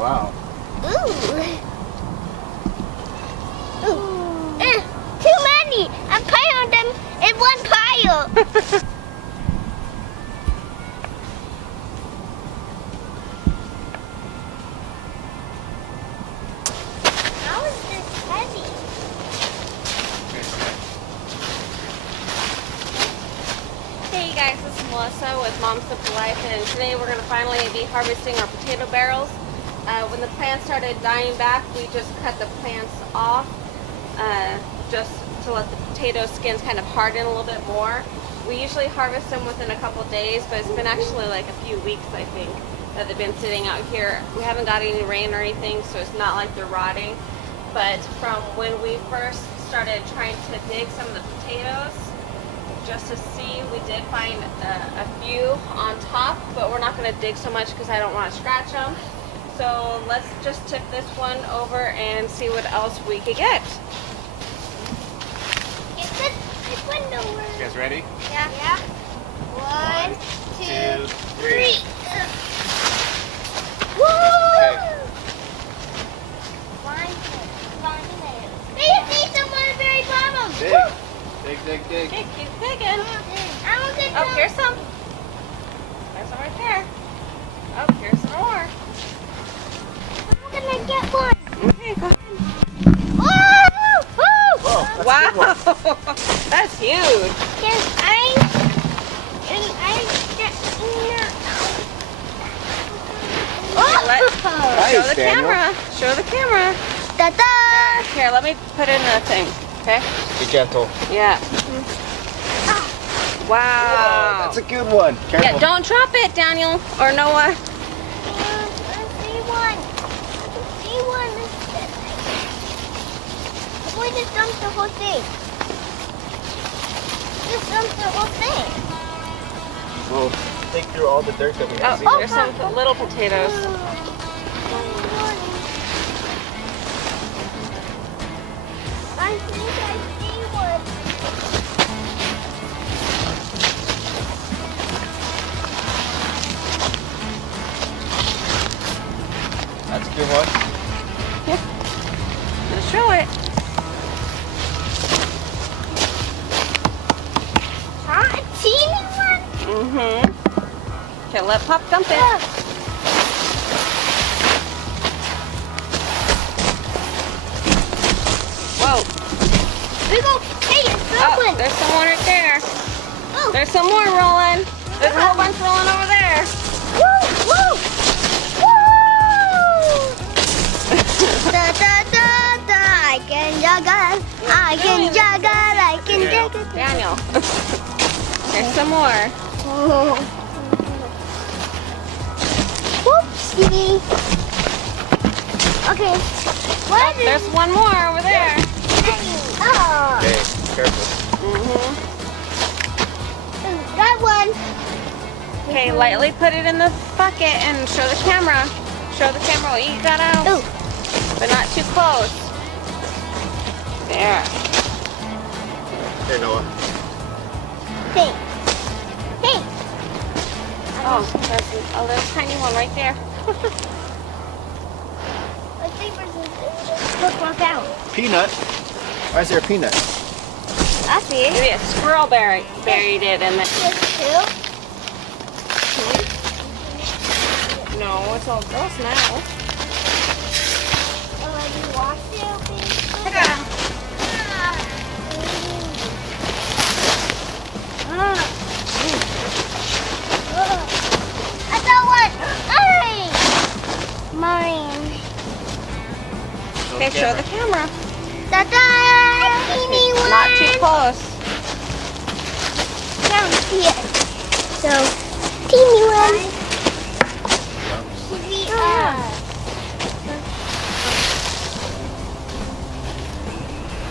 Wow. Ooh. Ooh. Too many. I piled them in one pile. How is this heavy? Hey guys, this is Melissa with Mom Simple Life, and today we're going to finally be harvesting our potato barrels. When the plants started dying back, we just cut the plants off just to let the potato skins kind of harden a little bit more. We usually harvest them within a couple days, but it's been actually like a few weeks, I think, that they've been sitting out here. We haven't got any rain or anything, so it's not like they're rotting. But from when we first started trying to dig some of the potatoes, just to see, we did find a few on top, but we're not going to dig so much because I don't want to scratch them. So let's just tip this one over and see what else we could get. This window work. You guys ready? Yeah. Yeah. 1, 2, 3. Woo! Okay. Hey, you see someone at the very bottom. Dig. Okay, keep digging. Oh, Here's some. There's some right there. Oh, here's some more. I'm gonna get one. Okay, go ahead. Whoa, Wow, that's huge. Show the camera. Show the camera. Ta-da! Here, let me put in the thing. Okay? Be gentle. Yeah. Whoa, Wow. that's a good one. Careful. Yeah, don't drop it, Daniel or Noah. I see one. I see one. We just dumped the whole thing. Just dumped the whole thing. We'll dig through all the dirt that we have. Oh, there's some little potatoes. I think I see one. That's a good one. Let's show it. A teeny one? Okay, let Pop dump it. Whoa. We go. Hey, it's Oh, open. there's some more right there. Oh. There's some more rolling. There's a whole bunch rolling over there. Woo! Woo! Woo! Da da da da! I can juggle. I can juggle. I can juggle. Daniel. There's some more. Whoopsie. Okay. What is There's one more over there. Oh. Okay, careful. That one. Okay, lightly put it in the bucket and show the camera. Show the camera what you got out. Ooh. But not too close. There. Here, Noah. Hey. Hey. Oh, there's a little tiny one right there. Let's see for some. Look, look out. Peanut. Why is there a peanut? I see it. Maybe a squirrel buried it in there. There's two. No, it's all gross now. Already washed it open. Look at them. I got one. Hey. Mine. Okay, show the camera. Ta-da! Teeny one. Not too close. Can't see it. So, teeny one.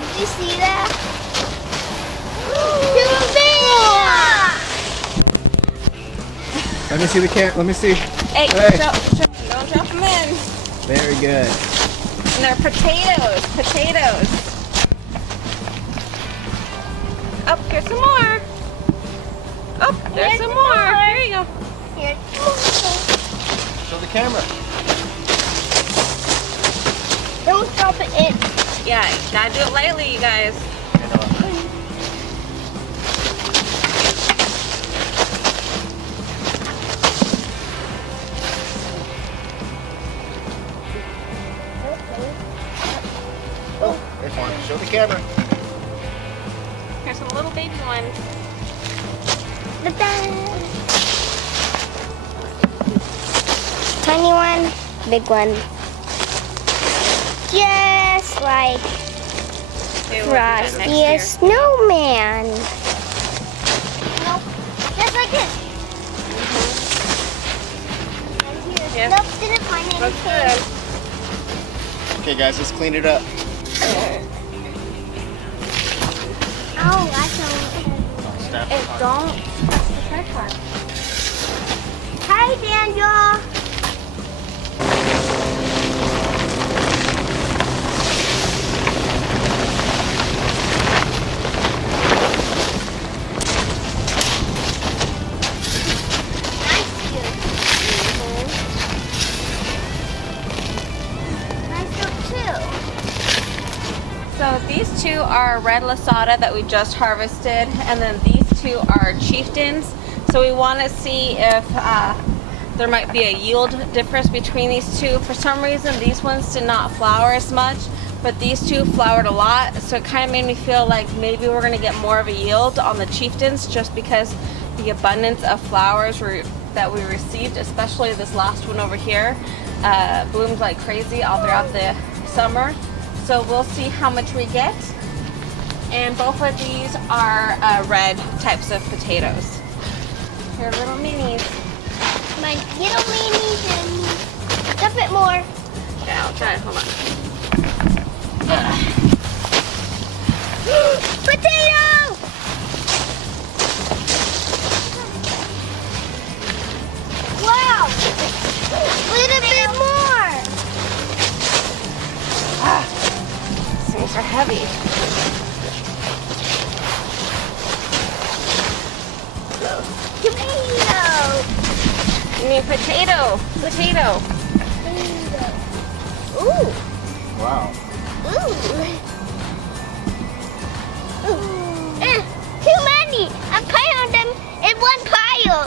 Did you see that? Let me see the can. Let me see. Hey, Hey. don't drop them in. Very good. And they're potatoes. Potatoes. Oh, here's some more. Oh, there's Here's some some more. more. Here you go. Here. Show the camera. Don't drop it in. Yeah, you gotta do it lightly, you guys. You know. Oh, there's one. Show the camera. Here's some little baby ones. Tiny one, big one. Just like Okay, we'll do that next Frosty year. a snowman. Nope, just like this. Yeah. Nope, didn't find Looks anything. good. Okay, guys, let's clean it up. Oh, that's a Snap Hey, don't touch the tripod. Hi, Daniel. So these two are red lasada that we just harvested, and then these two are chieftains. So we want to see if there might be a yield difference between these two. For some reason, these ones did not flower as much, but these two flowered a lot. So it kind of made me feel like maybe we're going to get more of a yield on the chieftains just because the abundance of flowers that we received, especially this last one over here, bloomed like crazy all throughout the summer. So we'll see how much we get. And both of these are red types of potatoes. They're little minis. My little minis and stuff it more. Yeah, I'll try. Hold on. Potato! Wow! Little bit more. These things are heavy. Tomato. You mean potato. Potato. Ooh. Wow. Ooh. Ooh. Too many. I piled them in one pile.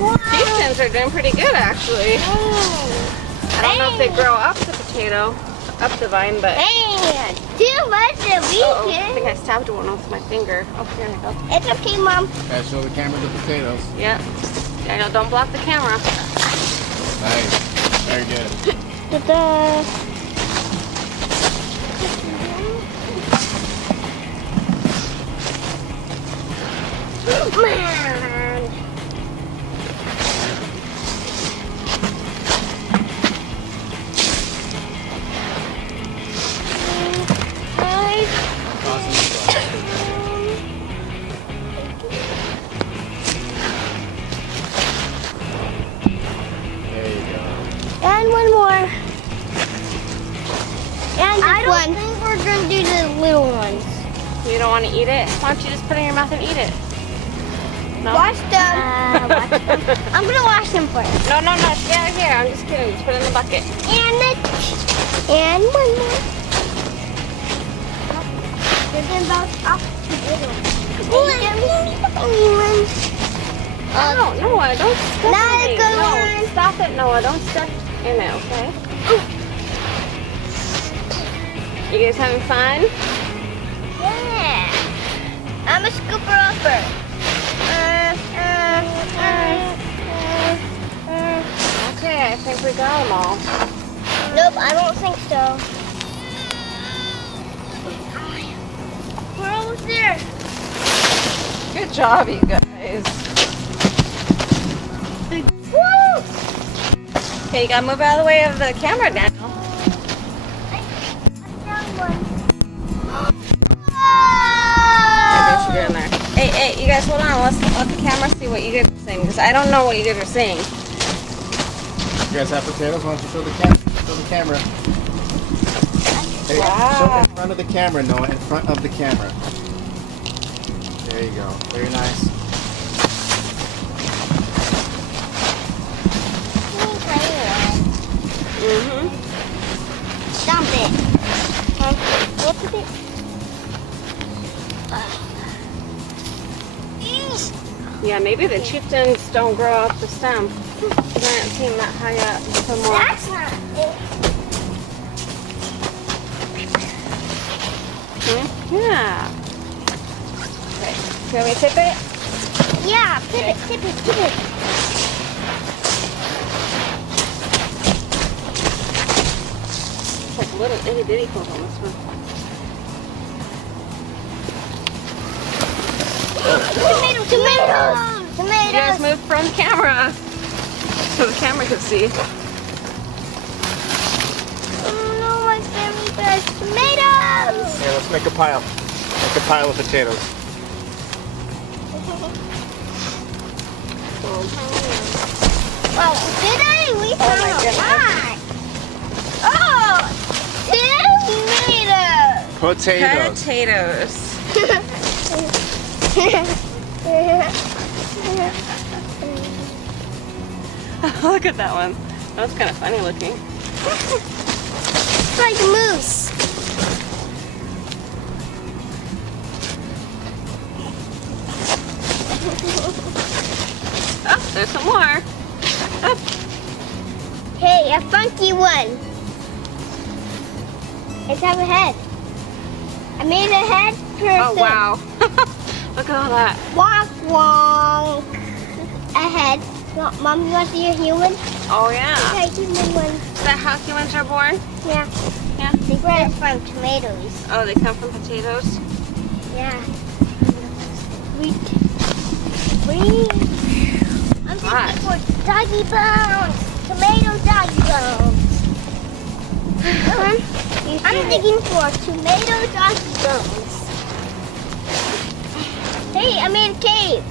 Wow. Chieftains are doing pretty good, actually. I don't know if they grow up the potato, up the vine, but... Man, too much of Uh-oh, I think weekend. I stabbed one with my finger. Oh, here we go. It's okay, Mom. Guys, show the camera the potatoes. Yep. Daniel, don't block the camera. Nice. Very good. Ta-da. Man. There you go. And one more. And I don't think we're gonna do the little ones. You don't want to eat it? Why don't you just put it in your mouth and eat it? No? Wash them. Wash them. I'm gonna wash them first. No, no, no. Yeah, here. I'm just kidding. Just put it in the bucket. And one more. They're gonna bounce off the little ones. No, Noah, don't step Not in a it. good No, one. stop it, Noah. Don't step in it, okay? You guys having fun? Yeah. I'm a scooper upper. Okay, I think we got them all. Nope, I don't think so. We're almost there. Good job, you guys. Woo! Okay, you gotta move out of the way of the camera now. I found one. There's sugar in there. Hey, you guys, hold on. Let's let the camera see what you guys are saying, because I don't know what you guys are saying. You guys have potatoes? Why don't you show the camera? Show the camera. Hey, Wow. show in front of the camera, Noah. In front of the camera. There you go. Very nice. Mm-hmm. Dump it. What's it? Yeah, maybe the chieftains don't grow up the stem. I haven't seen that high up somewhere. That's not it. Yeah. Okay. You want me to tip it? Yeah, tip it, tip it, tip it. It's like little itty bitty holes on this one. Tomatoes, tomatoes, You guys tomatoes. move from the camera so the camera can see. Oh no, my family does tomatoes. Here, let's make a pile. Make a pile of potatoes. Well, today we found my a goodness. lot. Oh, tomatoes. Potatoes. Look at that one. That was kind of funny looking. It's like a moose. Oh, there's some more. Oh, Hey, a funky one. Let's have a head. I made a head person. oh wow. Look at all that. Wonk wonk. A head. Mom, you want to see a human? Oh yeah. Okay, human one. Is that how humans are born? Yeah. Yeah. They bred from tomatoes. Oh, they come from potatoes? Yeah. Sweet. Sweet. I'm Hot. thinking for doggy bones. Tomato doggy bones. I'm thinking for tomato doggy bones. Hey, I made a cave.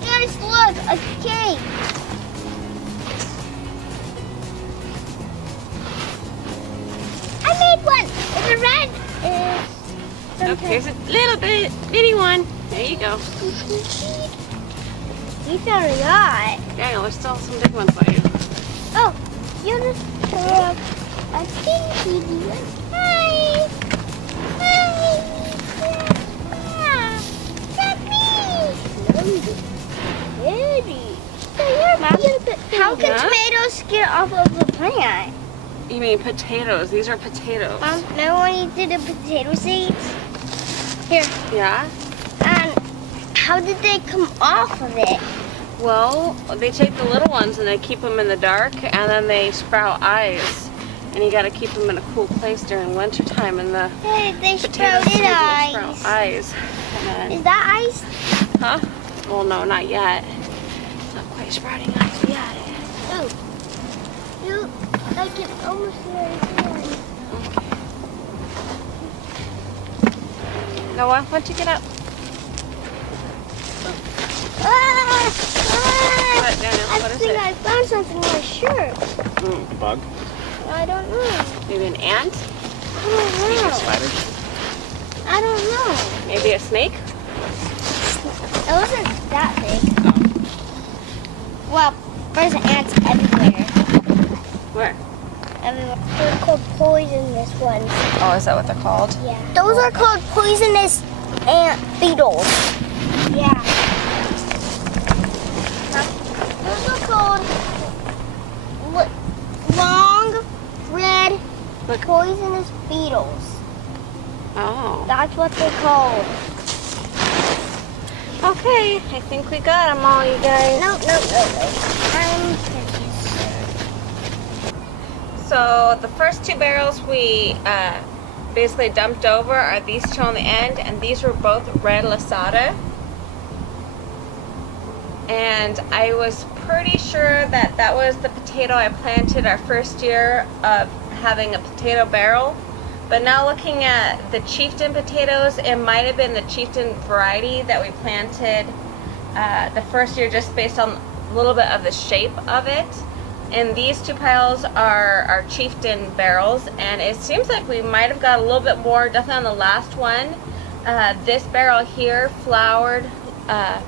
Guys, look, a cave. I made one. It's a red. Okay, here's a little bit bitty one. There you go. We found a lot. Daniel, there's still some big ones by you. Oh, you just threw up a pinky one. Hi. Hi. That's me. Daddy. How can Yeah? tomatoes get off of the plant? You mean potatoes? These are potatoes. Remember when you did the potato seeds? Here. Yeah? And how did they come off of it? Well, they take the little ones and they keep them in the dark, and then they sprout eyes. And you gotta keep them in a cool place during winter time, and the They potato sprouted seeds will eyes. sprout eyes. And then, Is that ice? huh? Well, no, not yet. It's not quite sprouting eyes yet. Oh. You, I can almost hear it. Noah, why don't you get up? What, Daniel? I What is think it? I found something in my shirt. Bug. I don't know. Maybe an ant? I don't know. Spider. I don't know. Maybe a snake? It wasn't that big. Well, there's ants everywhere. Where? Everywhere. They're called poisonous ones. Oh, is that what they're called? Yeah. Those are called poisonous ant beetles. Yeah. Those are called long, red, Look. poisonous beetles. Oh. That's what they're called. Okay, I think we got them all, you guys. No. I'm finished. So the first two barrels we basically dumped over are these two on the end, and these were both red lasada. And I was pretty sure that that was the potato I planted our first year of having a potato barrel. But now looking at the Chieftain potatoes, it might have been the Chieftain variety that we planted the first year, just based on a little bit of the shape of it. And these two piles are our Chieftain barrels, and it seems like we might have got a little bit more, definitely on the last one. This barrel here flowered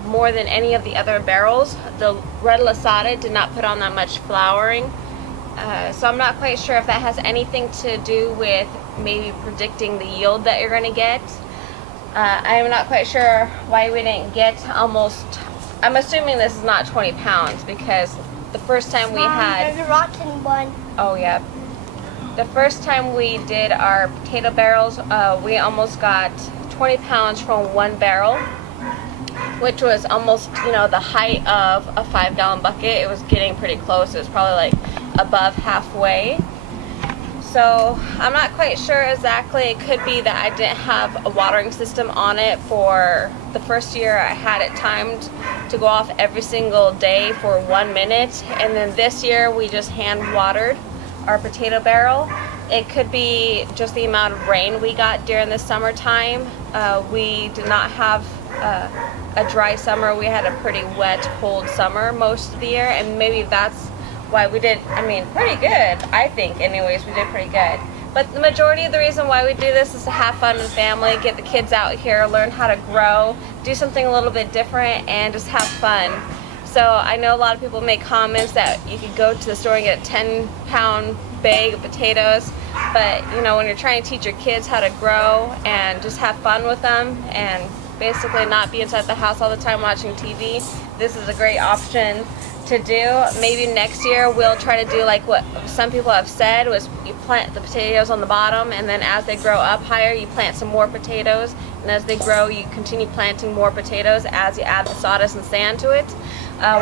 more than any of the other barrels. The red lasada did not put on that much flowering. So I'm not quite sure if that has anything to do with maybe predicting the yield that you're going to get. I'm not quite sure why we didn't get almost, I'm assuming this is not 20 pounds because the first time we had... There's a rotten one. Oh yeah. The first time we did our potato barrels, we almost got 20 pounds from one barrel, which was almost, you know, the height of a 5-gallon bucket. It was getting pretty close. It was probably like above halfway. So I'm not quite sure exactly. It could be that I didn't have a watering system on it for the first year. I had it timed to go off every single day for 1 minute, and then this year we just hand watered our potato barrel. It could be just the amount of rain we got during the summertime. We did not have a dry summer. We had a pretty wet, cold summer most of the year, and maybe that's why we did, I mean, pretty good. I think anyways, we did pretty good. But the majority of the reason why we do this is to have fun with family, get the kids out here, learn how to grow, do something a little bit different, and just have fun. So I know a lot of people make comments that you could go to the store and get a 10-pound bag of potatoes, but you know, when you're trying to teach your kids how to grow and just have fun with them and basically not be inside the house all the time watching TV, this is a great option to do. Maybe next year we'll try to do like what some people have said, was you plant the potatoes on the bottom, and then as they grow up higher you plant some more potatoes, and as they grow you continue planting more potatoes as you add the sawdust and sand to it.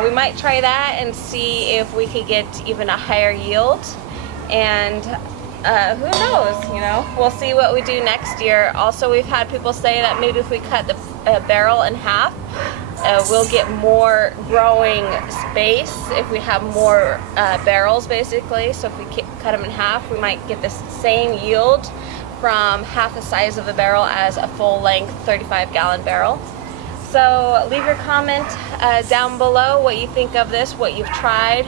We might try that and see if we could get even a higher yield, and who knows, you know, we'll see what we do next year. Also, we've had people say that maybe if we cut the barrel in half, we'll get more growing space if we have more barrels, basically. So if we cut them in half, we might get the same yield from half the size of a barrel as a full-length 35-gallon barrel. So leave your comment down below what you think of this, what you've tried,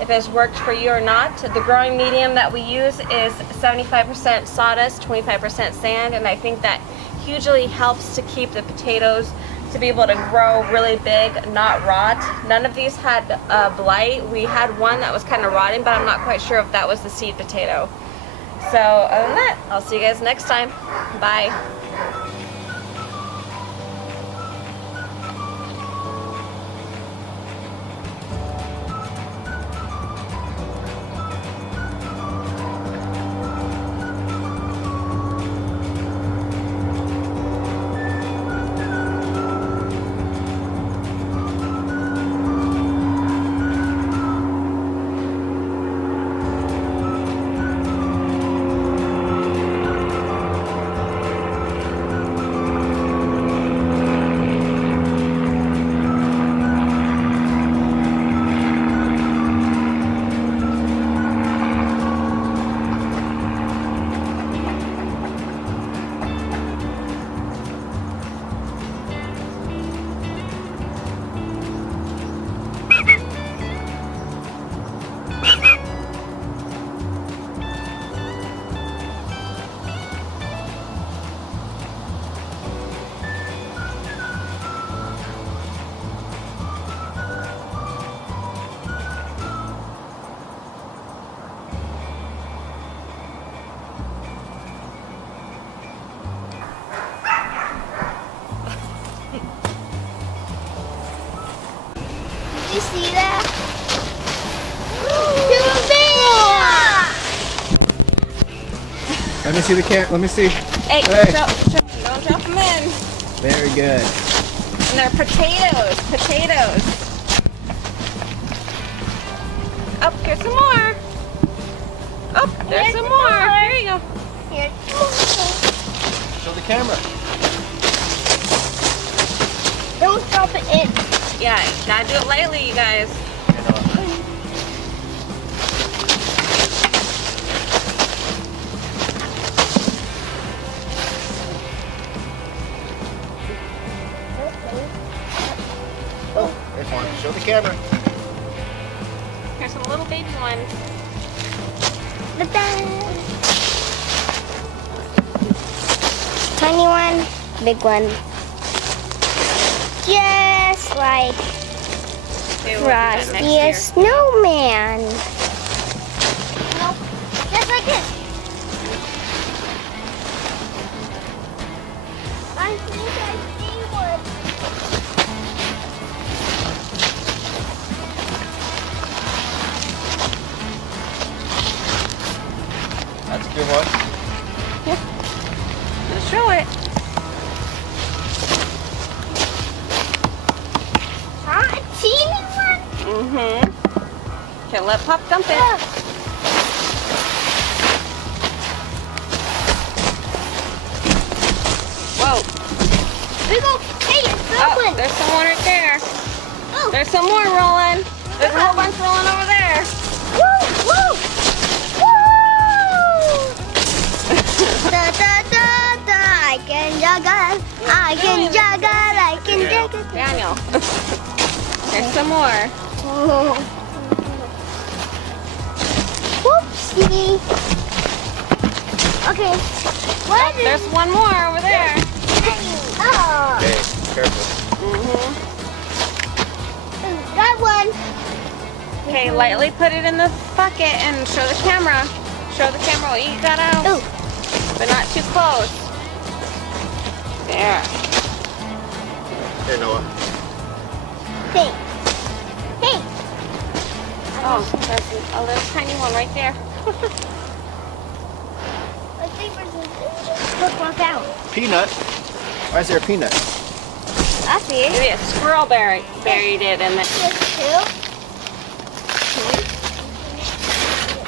if it's worked for you or not. The growing medium that we use is 75% sawdust, 25% sand, and I think that hugely helps to keep the potatoes to be able to grow really big, not rot. None of these had blight. We had one that was kind of rotting, but I'm not quite sure if that was the seed potato. So other than that, I'll see you guys next time. Bye. Did you see that? Let me see the can. Let me see. Hey, Hey. don't drop them in. Very good. And they're potatoes. Oh, here's some more. Oh, there's Here's some some more. more. Here you go. Here. Show the camera. Don't drop it in. Yeah, gotta do it lightly, you guys. Oh, there's one. Show the camera. Here's some little baby ones. Tiny one, big one. Just like Okay, we'll do that next Frosty year. a snowman. like this. I think I see one. That's a good one. Let's show it. Huh? A teeny one? Mm-hmm. Okay, let Pop dump it. Whoa. Big old potato. Oh, there's some more right there. Oh. There's some more rolling. There's a whole bunch rolling over there. Woo! Woo! Woo! Da da da da! I can juggle. I can juggle. I can juggle. Daniel. There's some more. Whoopsie. Okay. What is There's one more over there. Oh. Okay, careful. Mm-hmm. That one. Okay, lightly put it in the bucket and show the camera. Show the camera what you got out. Ooh. But not too close. There. Here, Noah. Hey. Hey. Oh, there's a little tiny one right there. Let's see if there's look what I found. Peanut. Why is there a peanut? I see it. Maybe a squirrel buried it in there. There's two.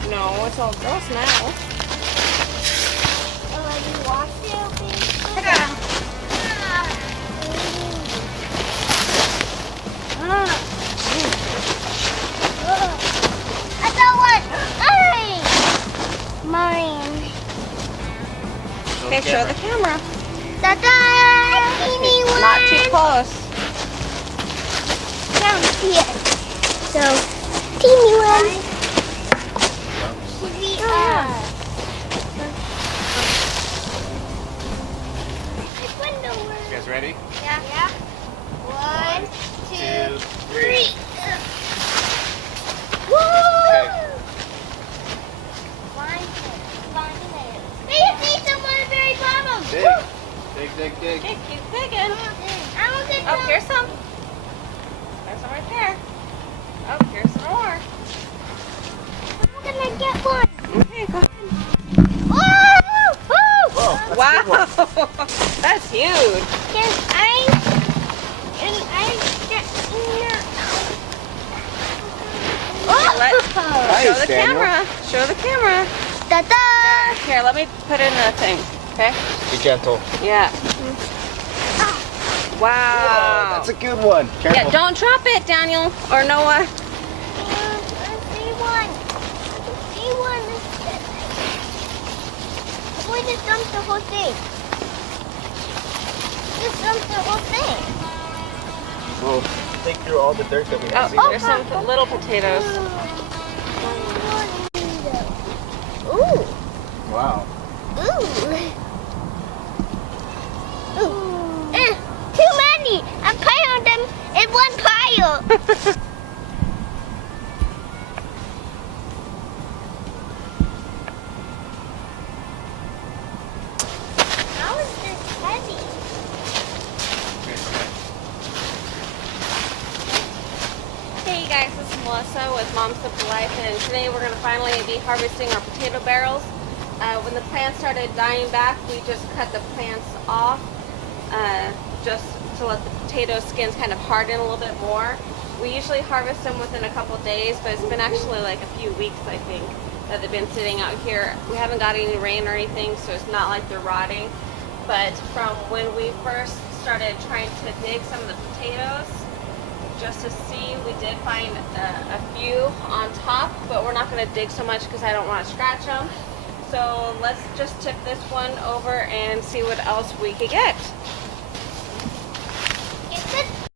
No, it's all gross now. Already washed it open. I got one. Hey! Mine. Okay, show the camera. Ta-da! Teeny one. Not too close. Down here. So, teeny one. You guys ready? Yeah. 1, 2, 3. Woo! Okay. Hey, see someone at the very bottom. Dig. Okay, keep digging. I want to Oh, here's some. There's some right there. Oh, here's some more. I'm gonna get one. Okay, go ahead. Whoa! Whoa, that's a good Wow, one. that's huge. Can I get Show Nice, the Daniel. camera. Show the camera. Ta-da! Here, let me put it in the thing. Okay? Be gentle. Yeah. Whoa, Wow. that's a good one. Careful. Yeah, don't drop it, Daniel or Noah. I see one. I see one. We just dumped the whole thing. Just dumped the whole thing. We'll dig through all the dirt that we have. Oh, there's some little potatoes. Ooh. Wow. Ooh. Ooh. Too many. I piled them in one pile. How is this heavy? Hey guys, this is Melissa with Mom Simple Life, and today we're going to finally be harvesting our potato barrels. When the plants started dying back, we just cut the plants off just to let the potato skins kind of harden a little bit more. We usually harvest them within a couple days, but it's been actually like a few weeks, I think, that they've been sitting out here. We haven't got any rain or anything, so it's not like they're rotting. But from when we first started trying to dig some of the potatoes, just to see, we did find a few on top, but we're not going to dig so much because I don't want to scratch them. So let's just tip this one over and see what else we could get.